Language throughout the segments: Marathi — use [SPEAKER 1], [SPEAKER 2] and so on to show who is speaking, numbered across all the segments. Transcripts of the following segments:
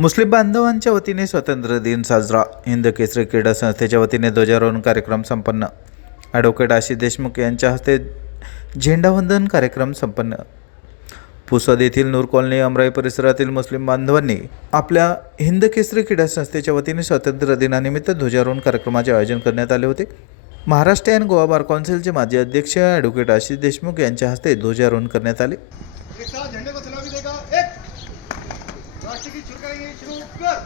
[SPEAKER 1] मुस्लिम बांधवांच्या वतीने स्वातंत्र्य दिन साजरा. हिंद केसरी क्रीडा संस्थेच्या वतीने ध्वजारोहण कार्यक्रम संपन्न. ॲडव्होकेट आशिष देशमुख यांच्या हस्ते झेंडावंदन कार्यक्रम संपन्न. पुसद येथील नूर कॉलनी अमराई परिसरातील मुस्लिम बांधवांनी आपल्या हिंद केसरी क्रीडा संस्थेच्या वतीने स्वातंत्र्य दिनानिमित्त ध्वजारोहण कार्यक्रमाचे आयोजन करण्यात आले होते. महाराष्ट्र अँड गोवा बार कौन्सिलचे माजी अध्यक्ष ॲडव्होकेट आशिष देशमुख यांच्या हस्ते ध्वजारोहण करण्यात आले.
[SPEAKER 2] एक साथ राष्ट्र की शुरू कर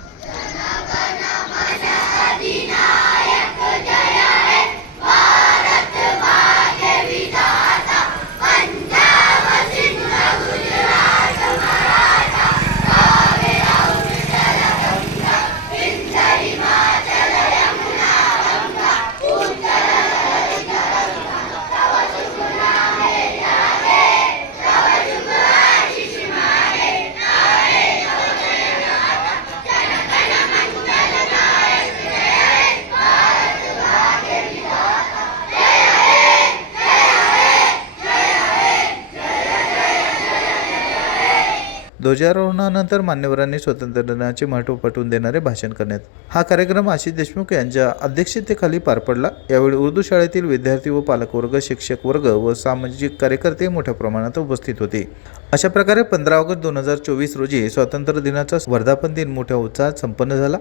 [SPEAKER 1] ध्वजारोहणानंतर मान्यवरांनी स्वातंत्र्यदिनाचे महत्त्व पटवून देणारे भाषण करण्यात. हा कार्यक्रम आशिष देशमुख यांच्या अध्यक्षतेखाली पार पडला. यावेळी उर्दू शाळेतील विद्यार्थी व पालकवर्ग शिक्षक वर्ग व सामाजिक कार्यकर्ते मोठ्या प्रमाणात उपस्थित होते. अशा प्रकारे पंधरा ऑगस्ट दोन हजार चोवीस रोजी स्वातंत्र्य दिनाचा वर्धापन दिन मोठ्या उत्साहात संपन्न झाला.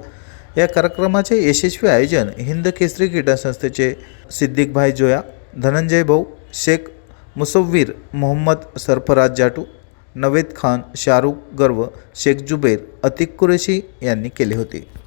[SPEAKER 1] या कार्यक्रमाचे यशस्वी आयोजन हिंद केसरी क्रीडा संस्थेचे सिद्दीक भाई जोया धनंजय भाऊ शेख मुसव्वीर मोहम्मद सरफराज जाटू नवेद खान शाहरुख गर्व शेख जुबेर अतिक कुरेशी यांनी केले होते.